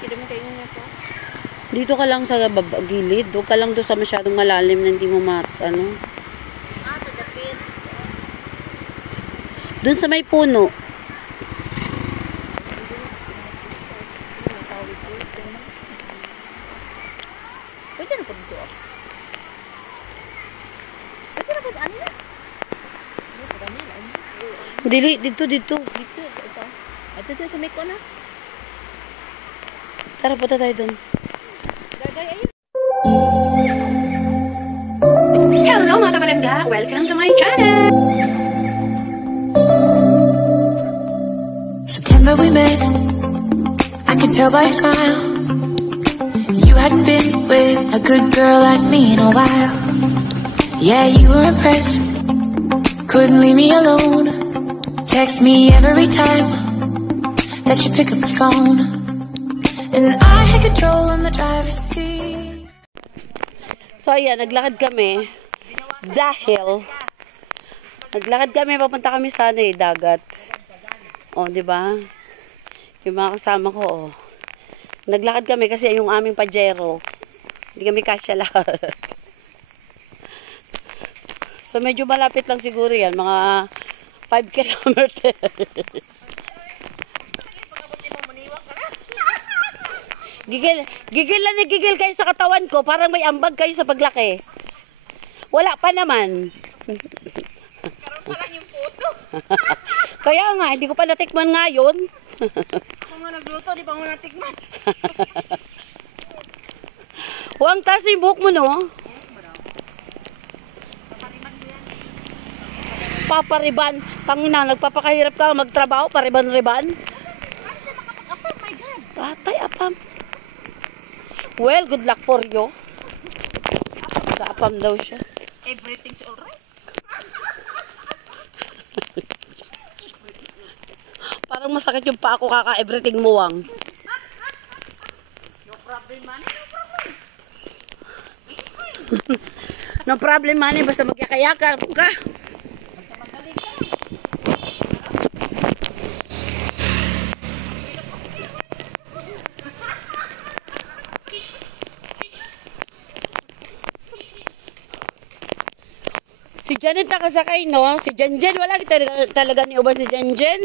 Hindi mo kayo nga po. Dito ka lang sa gilid. Doon ka lang doon sa masyadong malalim na hindi mo ano. Tadapin. Doon sa may puno. Pwede na po dito. Pwede na po ano na? Dili, dito. Dito, ito. At ito sa may ko na. Tara, punta tayo doon. Gagay, ayun. Hello mga kabalangga! Welcome to my channel! September we met, I could tell by your smile. You hadn't been with a good girl like me in a while. Yeah, you were impressed, couldn't leave me alone. Text me every time that you pick up the phone. And I had control on the driver's seat. So ayan, naglakad kami. Naglakad kami, papunta kami sa dagat. Oh, 'di ba? Yung mga kasama ko, oh. Naglakad kami kasi yung aming Pajero. Hindi kami kasya lahat. So medyo malapit lang siguro 'yan, mga 5 kilometers. Gigil kayo sa katawan ko, parang may ambag kayo sa paglaki. Wala pa naman. Karoon pa lang yung photo. Kaya nga, hindi ko pa natikman ngayon. Kung nga nagluto, di pa mo natikman. Huwag taas yung buhok mo, no? Papariban. Tangina, nagpapakahirap ka magtrabaho, pariban-riban. Apam, my God. Atay, apam. Well, good luck for you. Kaapam daw siya. Everything's alright. Parang masakit yung pa ako kaka-everything muwang. No problem, man. No problem. No problem, man. Basta magyakayaka ka. Si Janet nakasakay, no? Si Janjen, wala kita talaga ni uban si Janjen.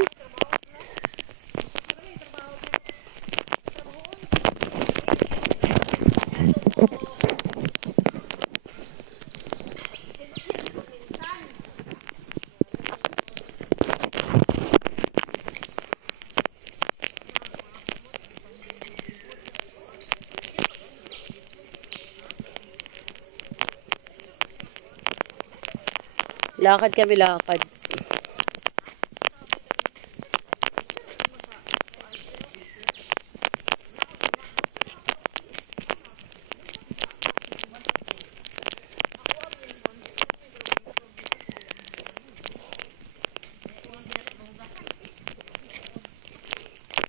Lakad kami, lakad.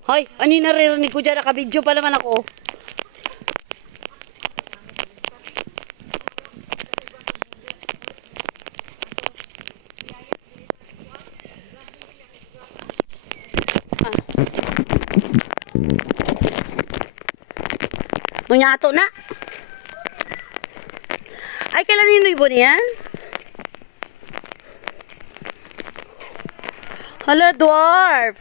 Hoy, ano yung naririnig ko dyan? Nakabidyo pa naman ako. Ngunyato na. Ay, kailan ninoy po niyan? Hala, dwarf.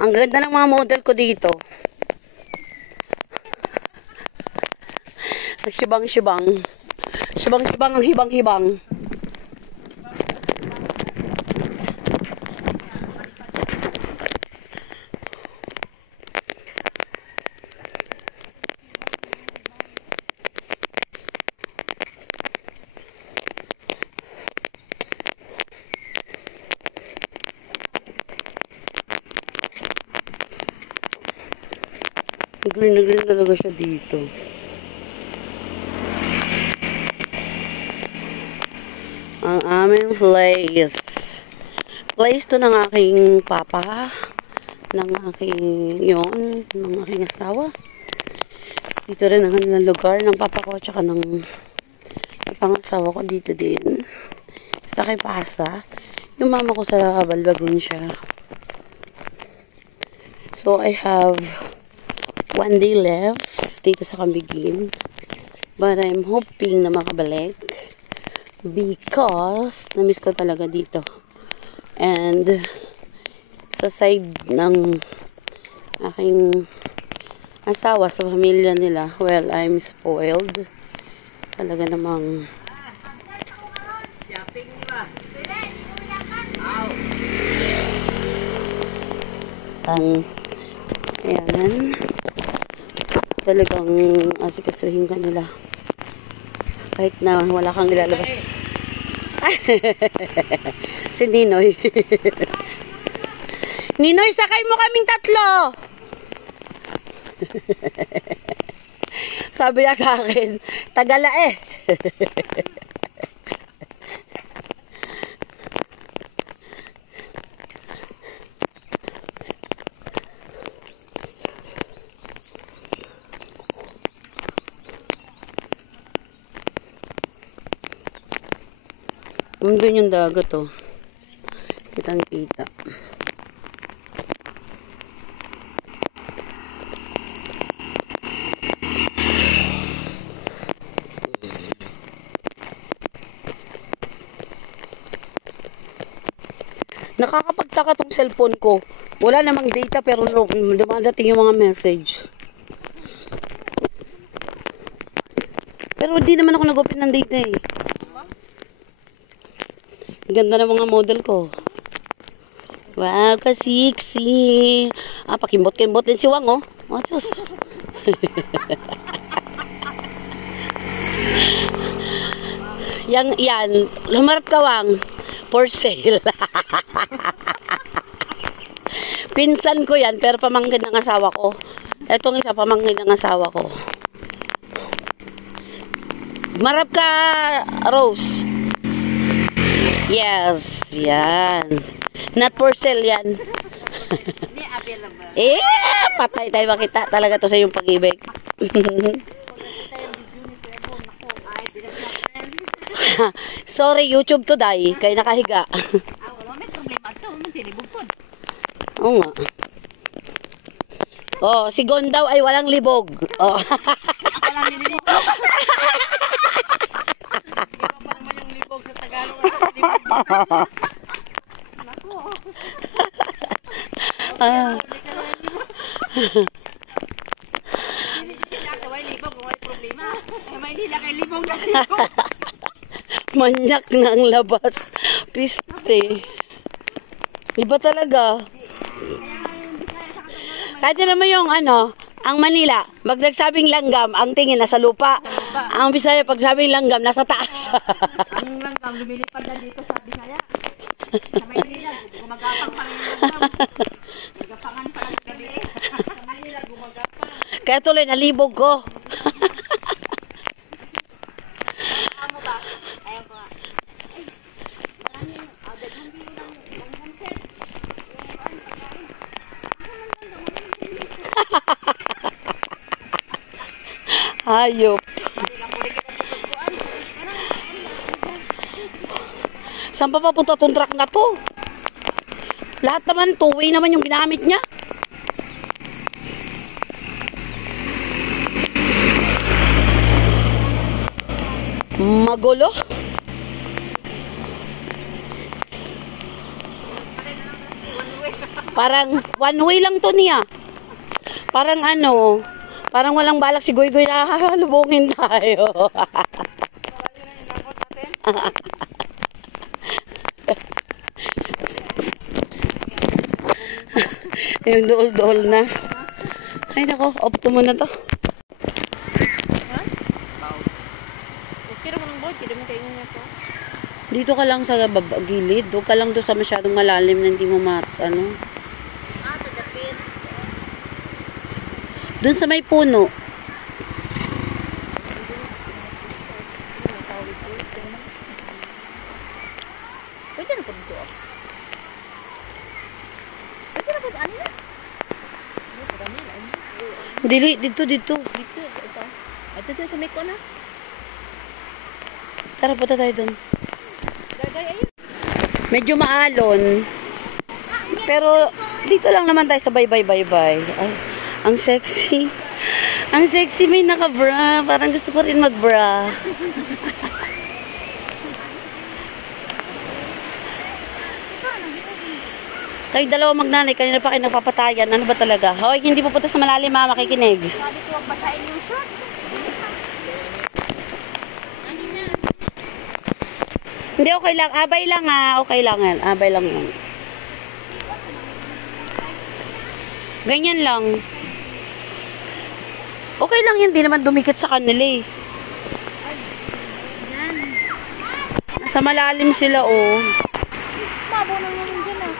Ang ganda ng mga model ko dito. Nagsibang-sibang. Sibang-sibang ang hibang-hibang. Green na green talaga siya dito. Ang aming place. Place to ng aking papa. Ng aking, ng aking asawa. Dito rin ang kanilang lugar ng papa ko tsaka ng pangasawa ko dito din. Sa kay Pasa. Yung mama ko sa Balbagon siya. So, I have 1 day left dito sa Cambigin. But I'm hoping na makabalik. Because, na-miss ko talaga dito. And, sa side ng aking asawa, sa pamilya nila, well, I'm spoiled. Talaga namang ayan, talagang asikasuhin ka nila kahit na wala kang ilalabas. Si Ninoy. Ninoy, sakay mo kaming tatlo. Sabi niya sa akin, tagala eh. Doon yung dagat, oh. Kitang-kita. Nakakapagtaka tong cellphone ko. Wala namang data pero dumadating yung mga message. Pero hindi naman ako nag-open ng data eh. Ganda ng mga model ko. Wow, kasiksi. Pakimbot-kimbot din si Wang, oh. Oh, Diyos. Yan. Lumarap ka, Wang. For sale. Pinsan ko yan, pero pamangkin ng asawa ko. Etong isa, pamangkin ng asawa ko. Marap ka, Rose. Yes, yan. Not for sale yan. Patay tayo makita. Talaga to sa yung pag-ibig. Sorry, YouTube to day. Kaya nakahiga. Wala may problema ito. Mantilibog po. Oo nga. Oh, si Gon daw ay walang libog. Oh. Ako lang nililibog. Iba pa naman yung libog sa Tagalog. Naku. May libog, may problema. May nila kay libog na libog. Manyak na ang labas. Piste. Iba talaga. Kahit naman yung ang Manila, pag nagsabing langgam, ang tingin nasa lupa. Ang Bisaya, pag sabing langgam, nasa taas. Ang langgam, lumilipad na dito sa Bisaya. Sa Maynila, gumagapang pa rin yung langgam. Gagapangan pa lang gabi eh. Sa Manila, gumagapang. Kaya tuloy, nalibog ko. Ano ba? Ayaw ko nga. Ay, maraming, daghan din lang langgam, sir. Hayop. Saan pa papunta itong truck na to? Lahat naman, two-way naman yung ginamit niya. Magulo. Parang one way lang to niya. Parang parang walang balak si Goy Goy na lubungin tayo. Yung dool-dool na. Ay nako, off to muna to. Dito ka lang sa gilid. Doon ka lang doon sa masyadong malalim na hindi mo Doon sa may puno. Pwede na po dito. Pwede na po ano na? Dili, dito. Dito, ito. At ito sa may kona. Tara, punta tayo doon. Gagay, ayun. Medyo maalon. Pero, dito lang naman tayo sa bye. Ay, ang sexy. Ang sexy, may naka-bra. Parang gusto ko rin mag-bra. Kayo dalawa magnanay, kanina pa kayo nagpapatayan. Ano ba talaga? Hoy, hindi pupunta sa malalim, ha? Makikinig. Sabi ko, huwag basahin yung shot. Hindi, okay lang. Abay lang, ha? Okay lang yan. Abay lang yan. Ganyan lang. Okay lang yan. Di naman dumikit sa kanila, eh. Nasa malalim sila, oh. Mabo na naman dyan, ah.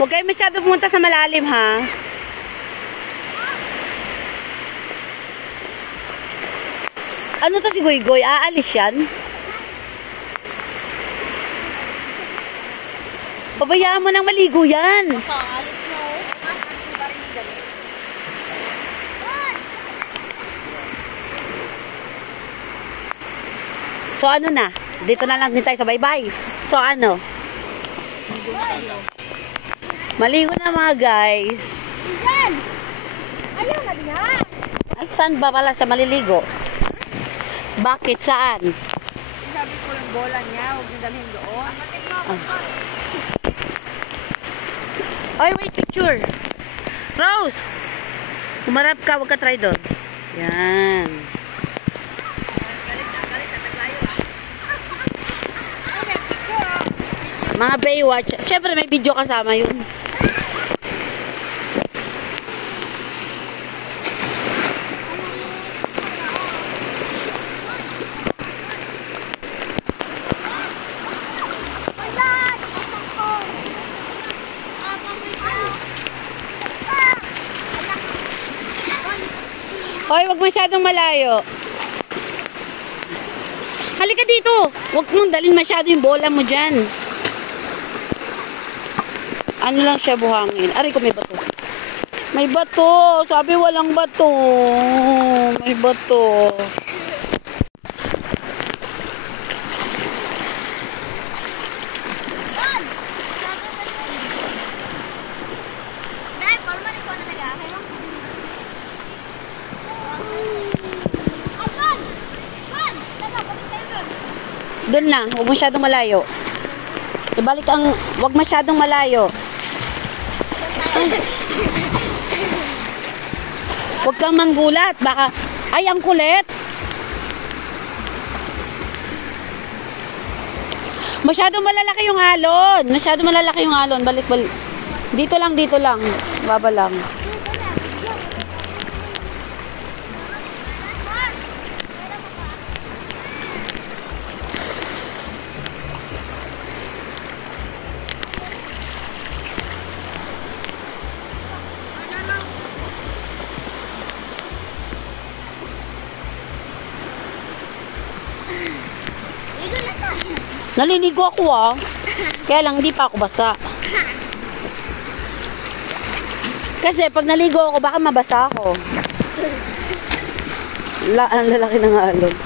Huwag kayo masyado pumunta sa malalim, ha? Ano to si Goy-Goy? Aalis yan? Pabayaan mo nang maligo yan. Alis na, oh. So ano na? Dito na lang din tayo sa bye-bye. So ano? Maligo na mga guys. Diyan! Ayaw na din, ha? Ay, saan ba pala siya maliligo? Bakit? Saan? Sabi ko yung bola niya, huwag yung dalhin doon. Oy, wait, picture. Rose! Umarap ka, huwag ka try doon. Yan. Mga Baywatch. Siyempre, may video kasama yun. Hoy, wag masyadong malayo. Halika dito. Wag mong dalhin masyado yung bola mo dyan. Ano lang siya, buhangin. Aray ko, may bato. May bato. Sabi walang bato. May bato. Doon lang. Huwag masyadong malayo. Ibalik ang... Huwag masyadong malayo. Huwag kang manggulat. Baka... Ay, ang kulit. Masyadong malalaki yung alon. Masyadong malalaki yung alon. Balik. Dito lang. Baba lang. Naliligo ako, ah. Kaya lang hindi pa ako basa. Kasi pag naligo ako, baka mabasa ako. Ang lalaki ng alon.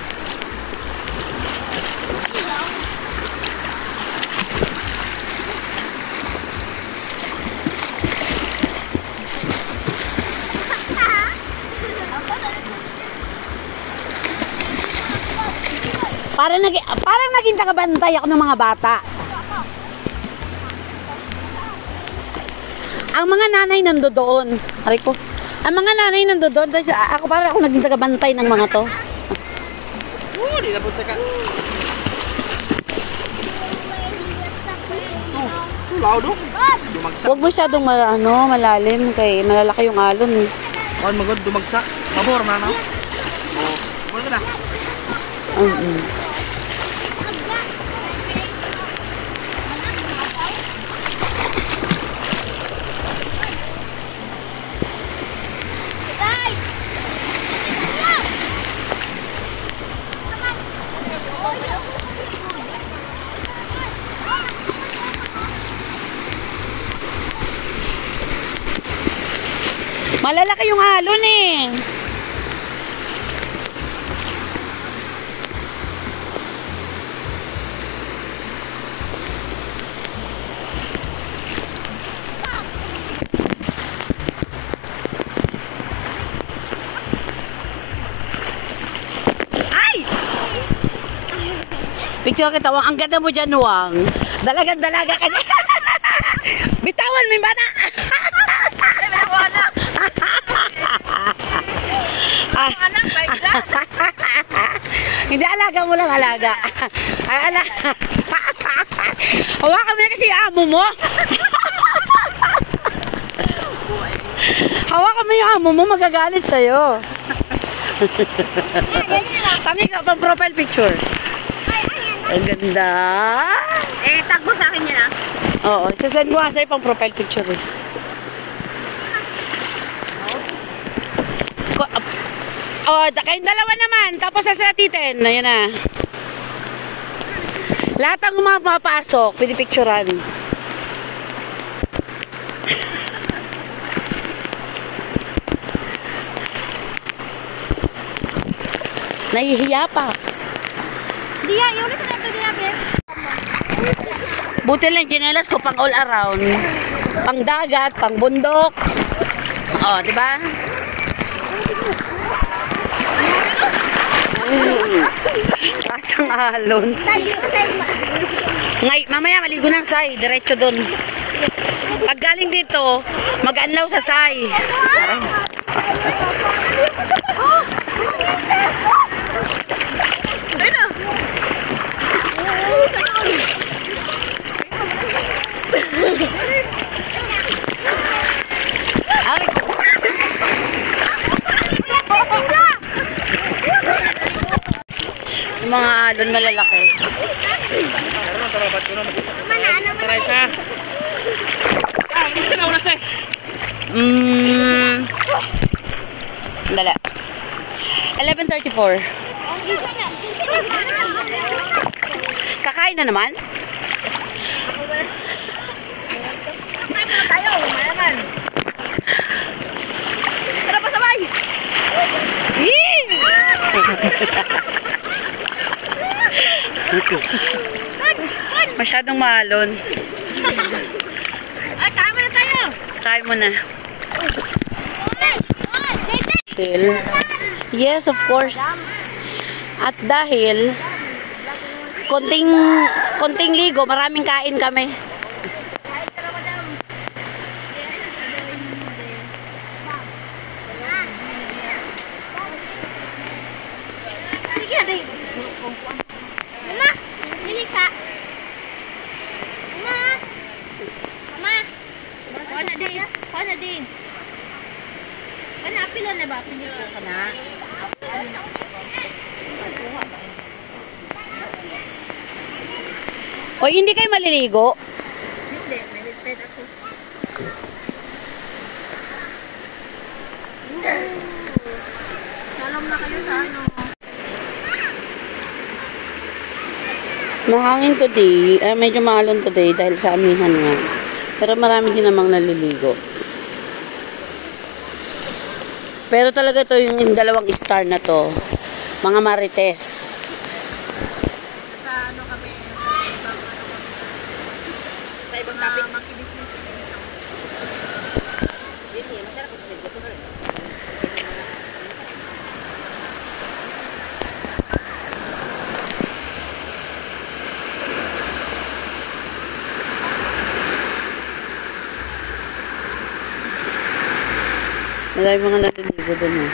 Parang naging tagabantay ako ng mga bata. Ang mga nanay nandoon. Aray ko. Ang mga nanay nandoon. Ako parang ako naging tagabantay ng mga to. Di na punta ka. Laudo? Dumagsak. Huwag masyadong malalim kay malalaki yung alon. Huwag magod, dumagsak. Pabor, mama. Oo. Huwag na. Malalaki yung alon eh. Picture kita, Wang. Ang ganda mo dyan, Wang. Dalagan-dalaga ka dyan. Bitawan mo yung bata. Hindi, alaga mo lang, alaga. Ay, alaga. Hawakan mo na kasi yung amo mo. Hawakan mo yung amo mo, magagalit sa'yo. Kami ka pang profile picture. Ang ganda. Tag mo sa akin yan ah. Oo, sasend ko nga sa'yo pang profile picture eh. Kayong dalawa naman. Tapos sa titin. Ayan na. Lahat ang mga papasok, pinipicturan. Nahihiya pa. Hindi yan. Yung ulit na ito dinabi. Buti lang chinelas ko pang all around. Pang dagat, pang bundok. Oh, di ba? Taas ng alon. Ngay, mamaya maligo ng say, diretso doon. Pag galing dito, mag-anlaw sa say. Mga alon malalaki. Dala. 11:34. Kakain na naman? Tayo, malaman. Tara pa sabay. Masyadong maalon. Ay, kain mo na tayo. Try mo na. Yes, of course. At dahil konting ligo, maraming kain kami. Mama, Lisa. Mama. Kuha na din. Kana apilo na ba? Pili ko kana. Oy, hindi kayo maliligo? Hindi, meditate ako. Salam na kayo sa ano. Mahangin today. Medyo maalon today dahil sa amihan nga. Pero marami din namang naliligo. Pero talaga to yung dalawang star na to. Mga marites. Sa ano kami, sa ibang topic. Makibisnes kami. Marami mga naliligo doon eh.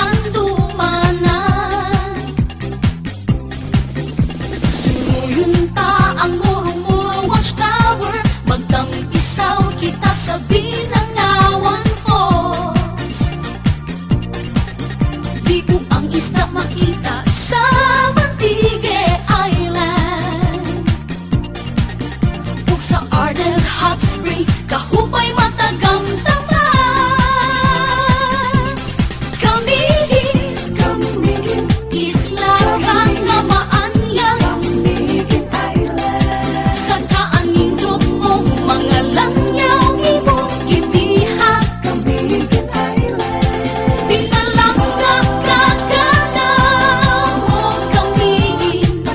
handumanan. Suruyun ta ang murong-murong watchtower, magtampisaw kita sa Binangawan Falls. Di ko ang isda makita sa Mantigue Island. Ug sa Ardent Hot Spring, kahupay matagamtaman. Kamigin, isla kang nga maanyang. Sa kaanindot mong mga langyaw imong gibiha. Pinalangga ka kanamo, kamigin.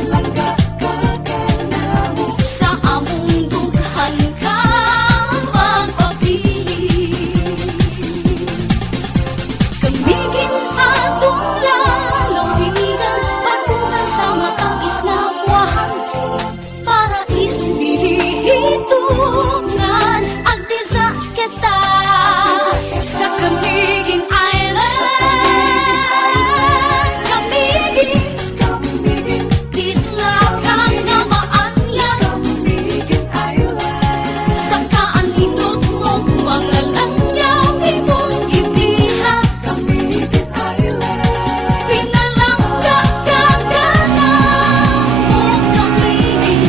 Sa among dughan ka magpapili. Kamigin atong lalawigan, patungan sa matang isnawahan. Paraisong dilihitungan, agdi sa kita sa Kamigin Island. Kamigin, isla kang nga maanyang. Sa kaanindot mong mga langyaw imong gibiha. Pinalangga ka kanamo, kamigin.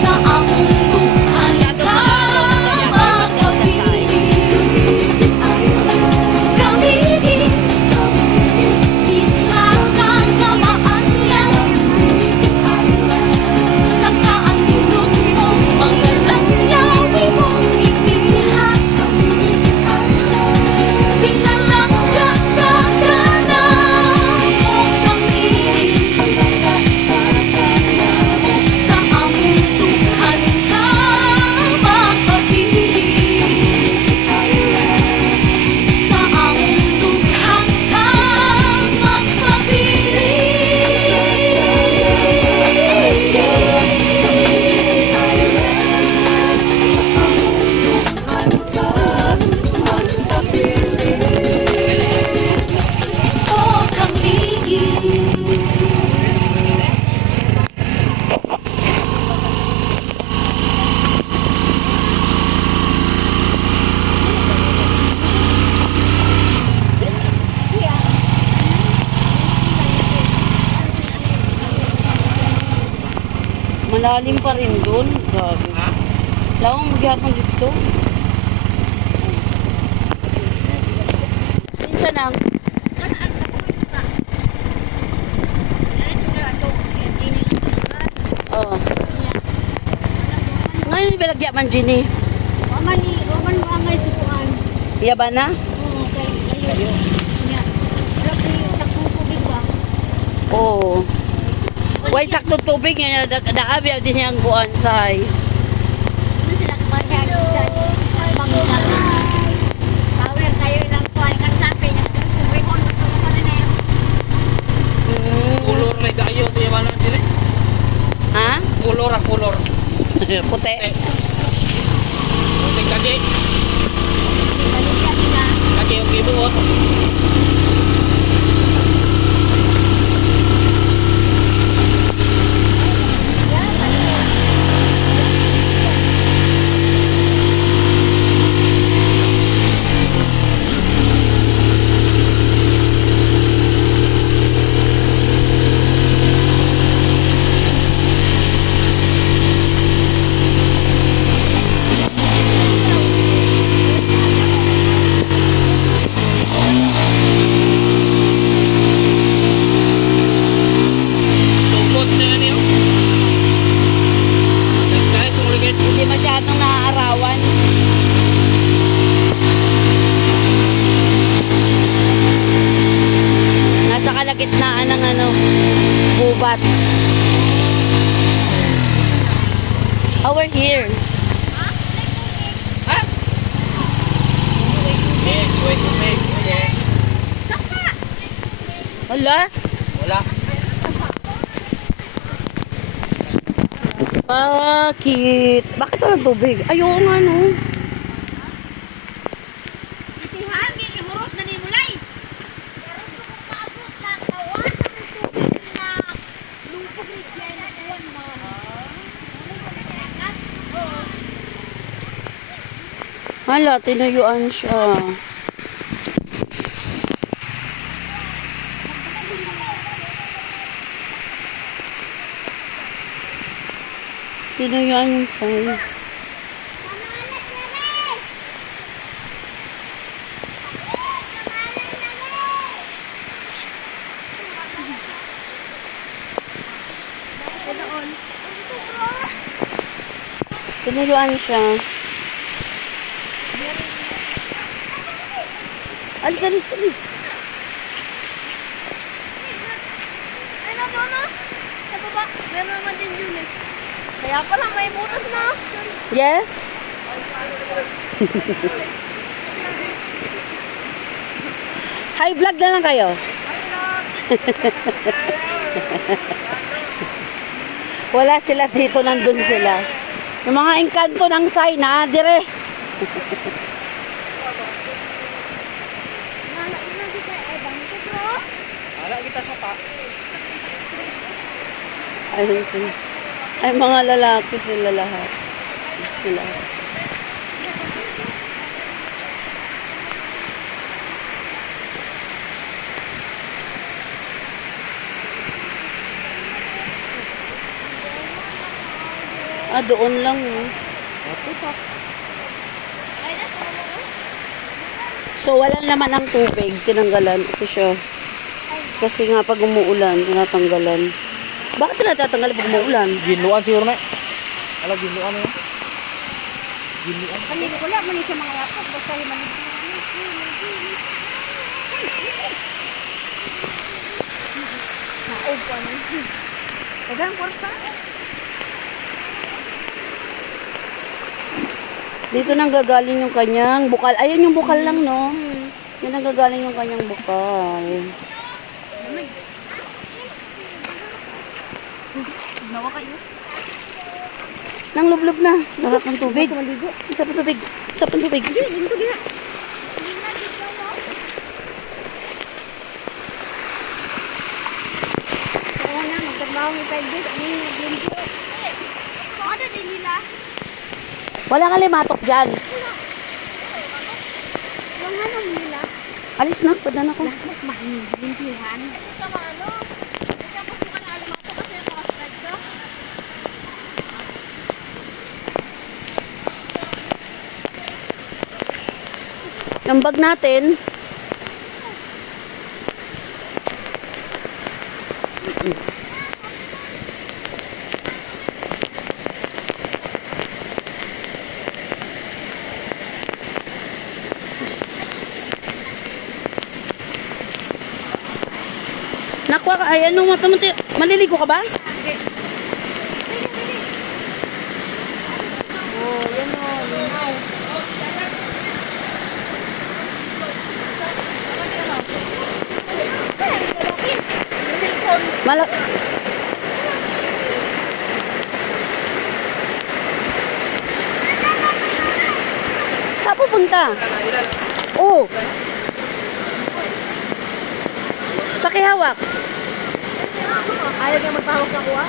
Sa among dughan ka magpapili. Kamigin, isla kang nga maanyang. Sa kaanindot mong mga langyaw imong gibiha. Pinalangga ka kanamo, kamigin. Sa among dughan ka magpapili. Sa among dughan ka magpapili. Oh, kamigin. Malalim pa rin doon. Grabe. Lawang maghihapon dito. Minsan lang. Oo. Ngayon bilagya man, Ginny. Roman mo angay si Kuan. Iya ba na? Oo, kayo. Nya. Grabe, sakong tubig ba? Oo. Way sakto tubig nga dakabi din siyang kuan say. Ano sila kumahan sa pangunan? Power kayo lang kuan kan sapi niya. Kuwihon mo pa na na. Kulor na gayo di mana sini? Ha? Kulor ah kulor. Puti. Puting kaki. Balikan nila. Kaki yung ibu oh. Tukot na yan yun. Kahit kumuligit. Hindi masyadong naaarawan. Nasa kalagitnaan ng gubat. Oh, we're here. Ha? Yes, wait to make. Yes. Wala? Wala. Bakit? Bakit walang tubig? Ayaw nga no. Isihan, gigimurot Hala, tinuyuan siya. Tinuyuan yung sign. Tinuyuan siya. Alis, alis, alis. Ano, Donna? Sa baba, meron naman din yun eh. Kaya pala may butas na. Yes? Hi, vlog na lang kayo. Wala sila dito, nandun sila. Yung mga engkanto ng sign, ha? Dire. Wala kita sa pa. Ay, mga lalaki sila lahat. Sila. Doon lang. So, wala naman ang tubig. Tinanggalan. Ito siya. Kasi nga pag umuulan, tinatanggalan. Bakit natatanggal pag umuulan? Ginuan siguro na. Alam, ginuan na yun. Ginuan. Kanina wala mo ni siya mga yapos. Basta yung manig. Naog pa na. Tagang kwarta. Dito nang gagaling yung kanyang bukal. Ayan yung bukal lang, no? Yan nang gagaling yung kanyang bukal. Nawa kayo. Nang lublob na. Sarap ng tubig. Isa pa tubig. Isa pa tubig. Dito gina. Oo na, magtrabaho ni Pagdis. Ano yung nag-limpo? Ano din nila? Wala nga limatok dyan. Yung ano nila? Alis na. Padan ako. Lahat mahilimpihan. Sama ano? Tapos mo ka na alimato kasi yung mga spread. Yung bag natin. Nakuha ka. Ay, anong matamunti? Maliligo ka ba? Oh, yan o. Lumaw. Malak. Saan pupunta? Oh. Pakihawak. Ayaw niya magpahawak na kuha?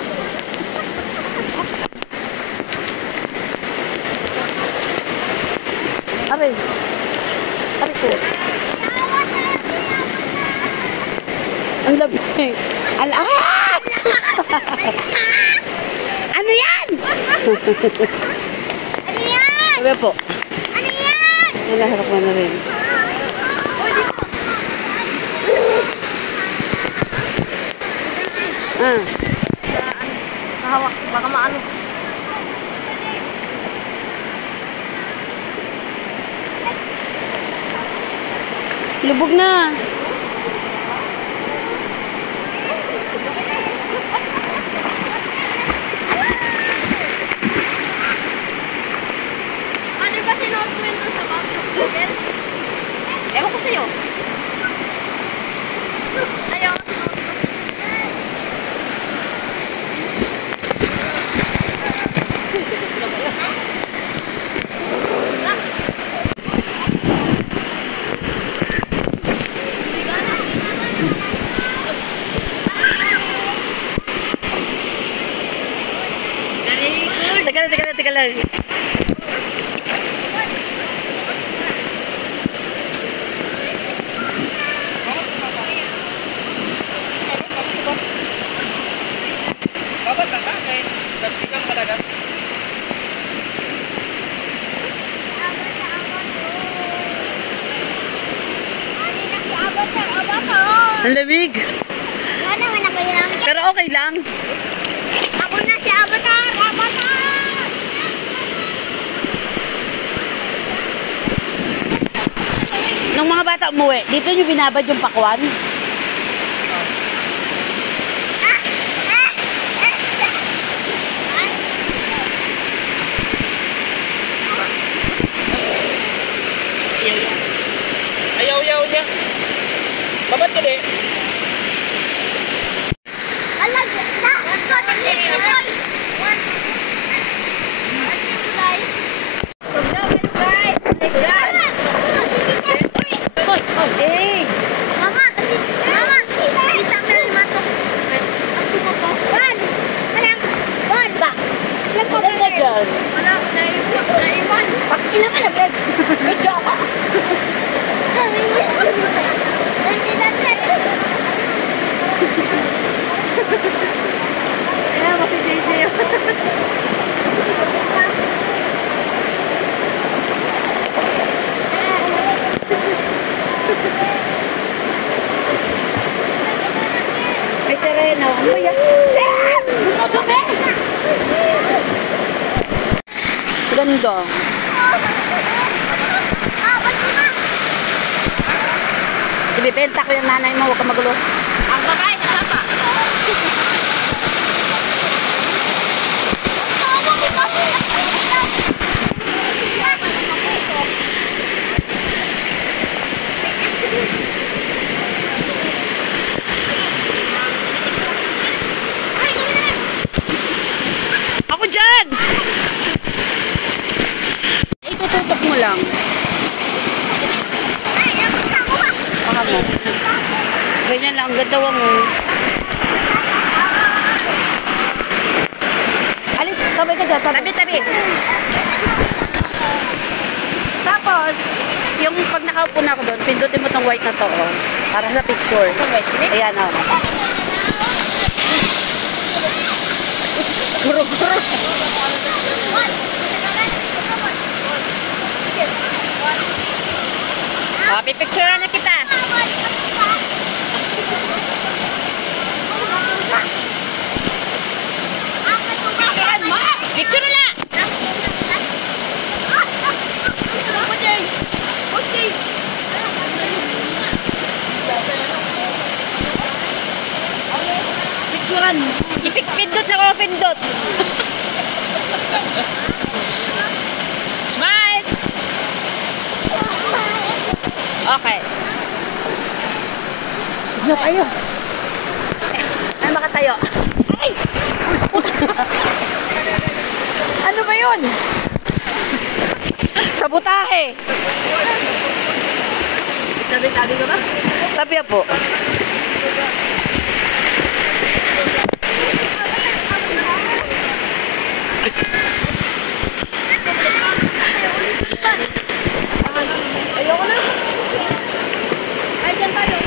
Aray. Aray ko. Ang labi. Ah! Ano yan? Ano yan? Sabi po. Ano yan? Wala, harap mo na rin. Ah. Mahawak. Baka maano. Lubog na. Ano ba sinuot mo yun doon sa Google? Ewan ko sa'yo. Ayaw ko sinuot mo. Teka lang. Ang lamig. Wala naman ako yan. Pero okay lang. Ako na si Avatar! Avatar! Nung mga bata umuwi, dito nyo binabad yung pakwan? Ayaw niya. Babat ka di. Alam mo, na! Hey! Mama! Mama! Kita ka rin matok. Ban! Ban! Ba? Alam ko ba dyan? Wala, naiwan. Pakina ka na, Bed. Medyo ako. Ayan mo si JJ. May sereno. Ano ba yan? Ganda. Ibibenta ko yung nanay mo. Huwag ka magulo. Ang babae, kasama. Ako dyan! Itututok mo lang. Baka mo. Ganyan lang. Ang ganda mo. Alis, sabay ka dyan. Tabi. Tapos, yung pag nakaupo na ako doon, pindutin mo tong white na to, oh, para sa picture. So, wait, wait. Ayan, oh. Guro-guro. Oh, pipicturean na kita. Picturean mo! Picture na! Picturean. Pindot na ako, pindot. Smile! Okay. Ano kayo? Ay, makatayo. Ay! Ano ba yun? Sabotahe. Tabi-tabi ka ba? Tabi po. Ayoko na. Ay, dyan tayo.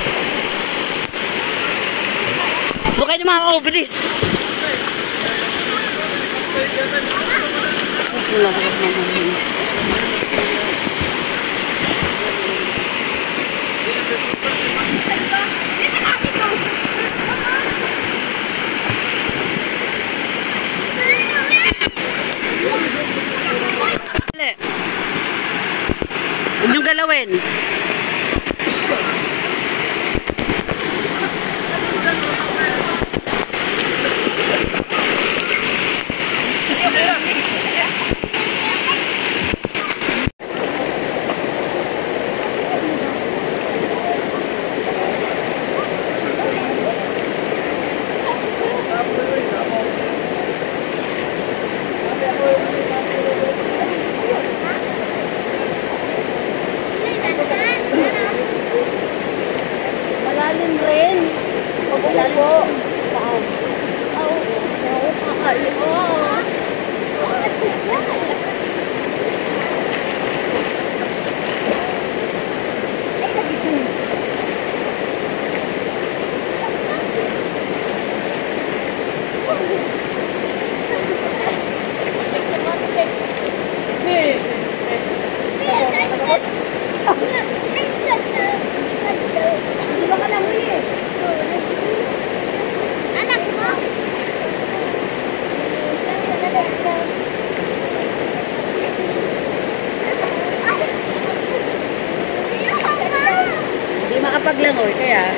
Doon kayo naman ako, bilis. Huwag niyong galawin. Malalim rin. Pag-ulan po. Di ba ka nahuli eh? ah.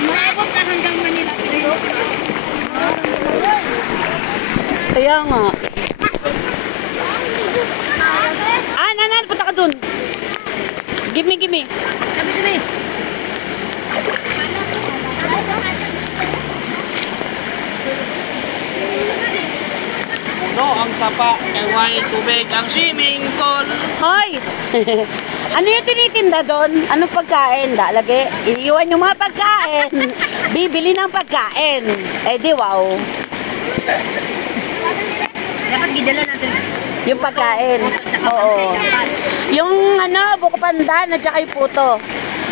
Umabot na hanggang Manila. Kaya nga. Ah, Nanan, punta ka dun. Gimme, gimme. Sabi. No, ang sapa, may tubig, ang swimming pool. Hoy! Ano yung tinitinda doon? Anong pagkain? Lagi, iiwan yung mga pagkain. Bibili ng pagkain. Eh di wow. Dapat gidala natin. Yung pagkain. Oo. Yung ano, buko pandan at saka yung puto.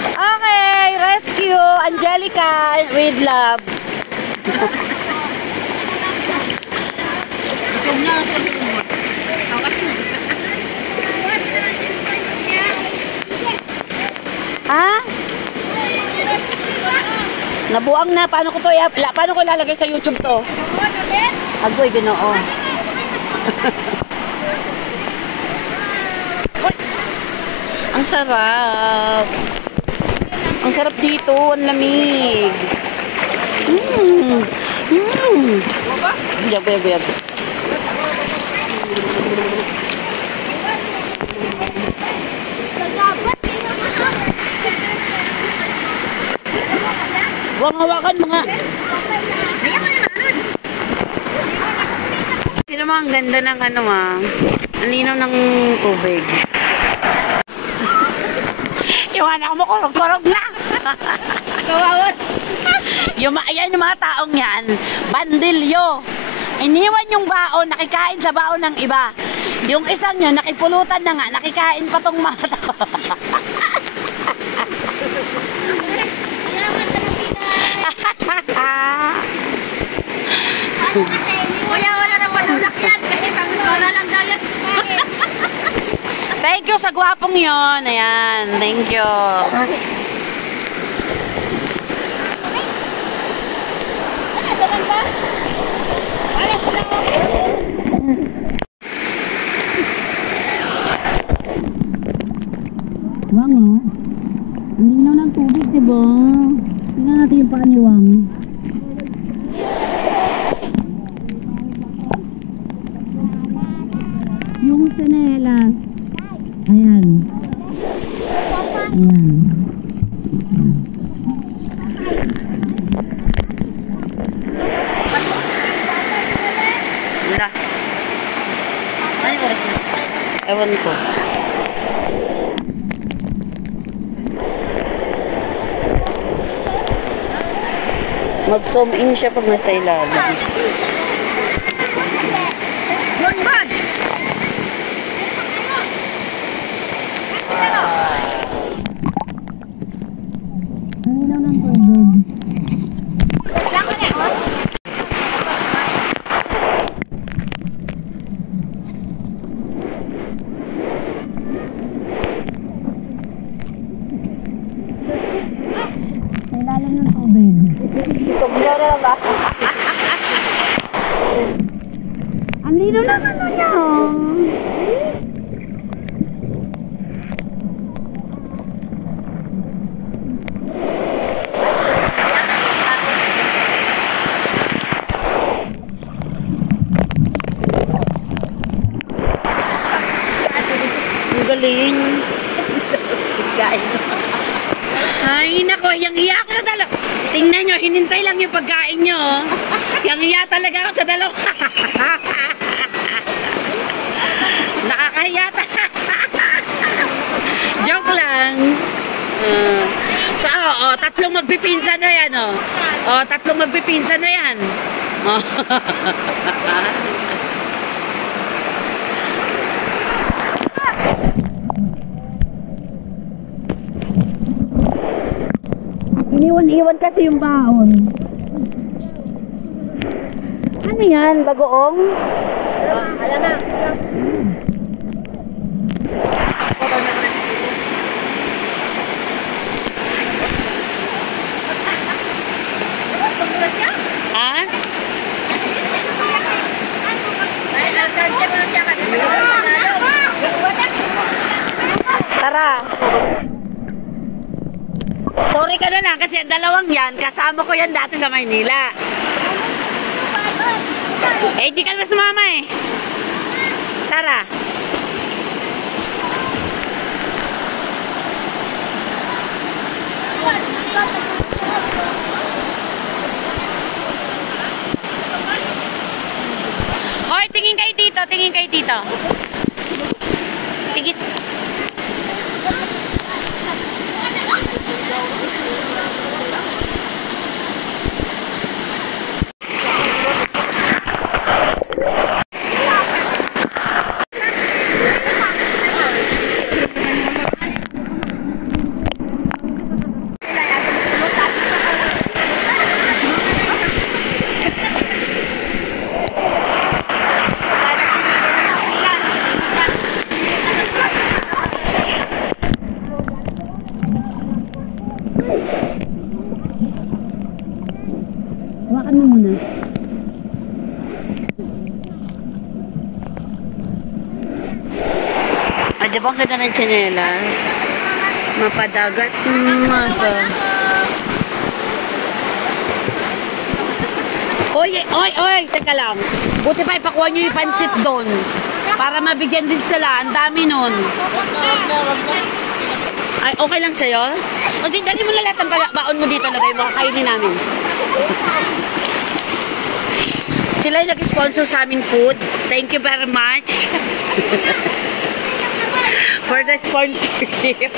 Okay, rescue Angelica with love. Ha? Nabuang na. Paano ko to paano ko ilalagay sa YouTube to? Agoy, Ginoo. Ang sarap. Ang sarap dito, ang lamig. Guyag, guyag, guyag. Huwag hawakan mga. Sino mo ang ganda ng ano ang linaw ng tubig. Yung anak mo kurog-kurog na. Kawawat. Yan yung mga taong yan, bandilyo. Iniwan yung baon, nakikain sa baon ng iba. Yung isang yun, nakipulutan na nga, nakikain pa tong mga tao. Kuya, wala na malulak yan. Kasi pang-wala lang daw yan. Thank you sa gwapong yon. Ayan, thank you. Wang, oh. Ang linaw ng tubig, diba? Tingnan natin yung paa ni Wang. Yung sinelas. Ayan. Ayan. Wala. Ano yung oras na? Ewan ko. Mag-zoom in siya pag nasa ilalim. Yun ba? Ang linaw ng tubig. Sa ilalim ng tubig. Sobrang ba? Ang linaw ng ano niya. Ang galing. Ay, nako, yang iya ako sa dalaw. Tingnan nyo, hinintay lang yung pagkain nyo. Yang iya talaga ako sa dalaw. Nakakahiya Joke lang. So, tatlong magpipinsan na yan, tatlong magpipinsan na yan. Iniwan-iwan kasi yung baon. Ano yan? Bagoong? Alam na. kasi ang dalawang yan, kasama ko yan dati sa Maynila. Eh, di ka naman sumama eh. Tara. Hoy, tingin kayo dito, tingin kayo dito. Tingin. Hawakan mo muna. Ah, diba ang ganda ng tsinelas? Mapadagat. Mapa. Oy, teka lang. Buti pa ipakuha nyo yung pansit doon. Para mabigyan din sila. Ang dami nun. Ay, okay lang sa'yo? O, dali mo na lahat ng baon mo dito. Lagay mo, kakainin namin. Sila yung nag-sponsor sa aming food. Thank you very much. For the sponsorship.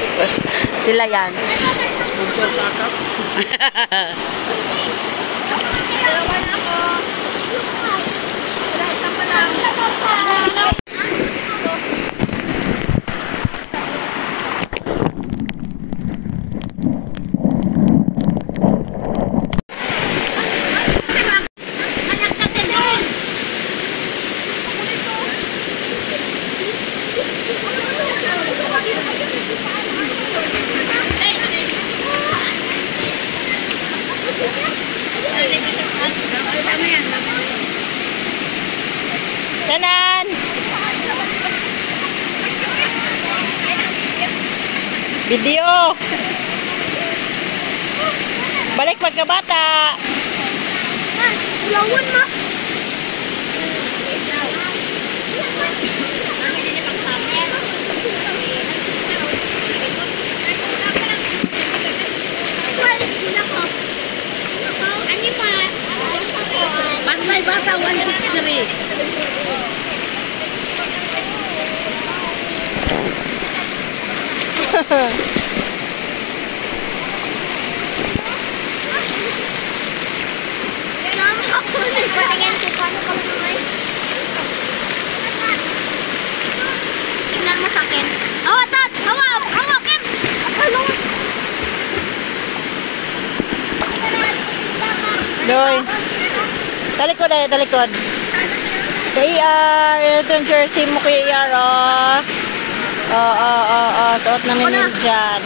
Sila yan. Sponsor sa akap. Tanan! Video! Balik pagkabata! Lawan mo. Pangmay bata 163. Tingnan mo sa akin. Awa, Tat! Awa, Kim! Hello! Doy. Talikod eh, talikod. KR, ito yung jersey mo KR, oh. Tuot na minil dyan.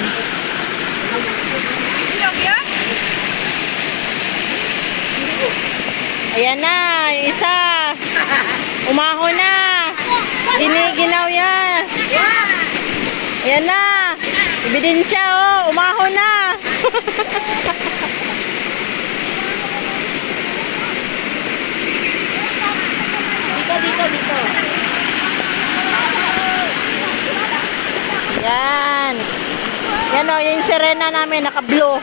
Ayan na, yung isa. Umahon na. Diniginaw yan. Ayan na. Ebidensya, oh. Umahon na. Dito. Yan. Yan o, yung sirena namin, naka-blue.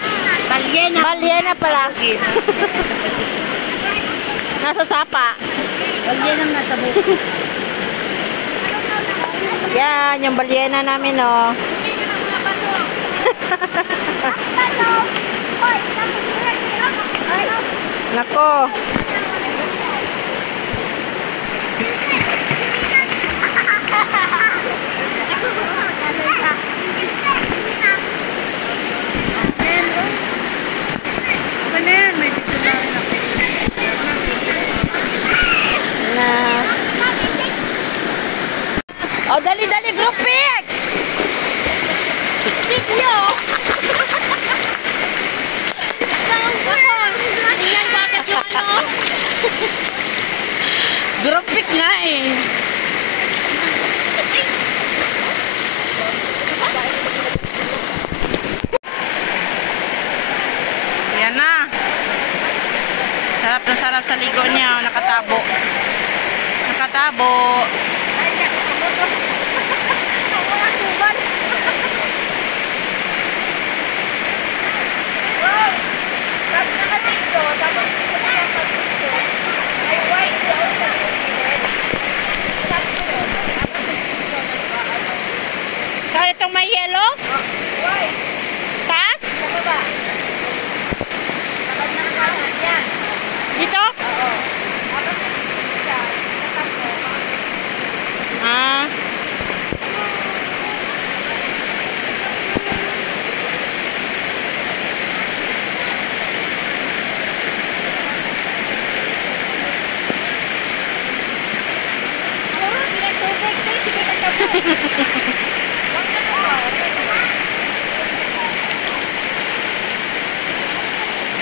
Balyena pala. Nasa sapa. Balyena nasa buko. Yan, yung balyena namin o. Nako. Oh, dali, group pic! Video! Tingnan bakit yung ano? Group pic nga eh.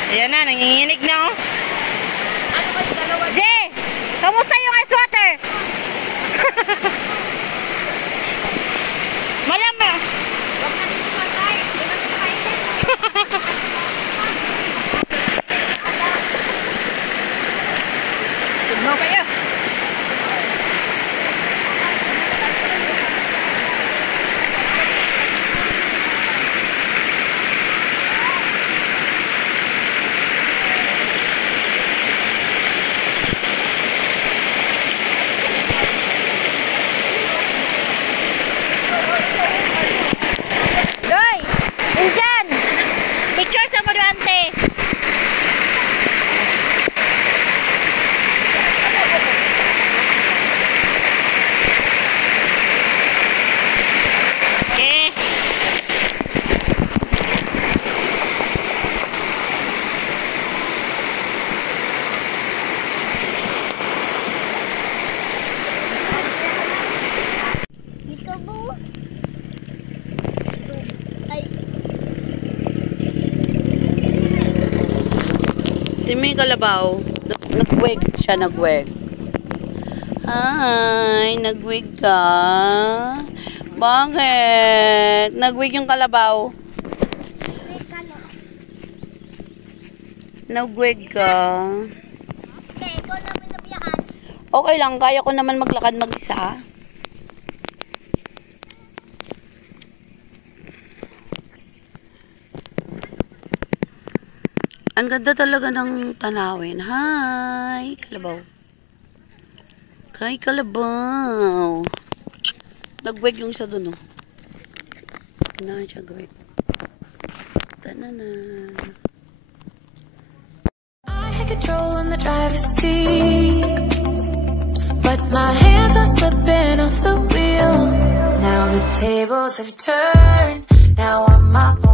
Ayan na, nanginginig na oh. Jay! Kamusta yung ice water? Malama! Tugnaw kayo! Doy! Indian! Picture sa Moduante! Okay. Peekaboo. Ay, Di may kalabaw. Nagweg siya, nagweg. Hi, nagweg ka? Bakit? Nagweg yung kalabaw. may kano. Nagweg ka. Okay, ikaw na may nabiyakan. Okay lang, kaya ko naman maglakad mag-isa. Ang ganda talaga ng tanawin. Hi, kalabaw. Hi, kalabaw. Nagweg yung isa dun, oh. Na siya, gweg. Tananan. I had control in the driver's seat, but my hands are slipping off the wheel. Now the tables have turned. Now I'm my own.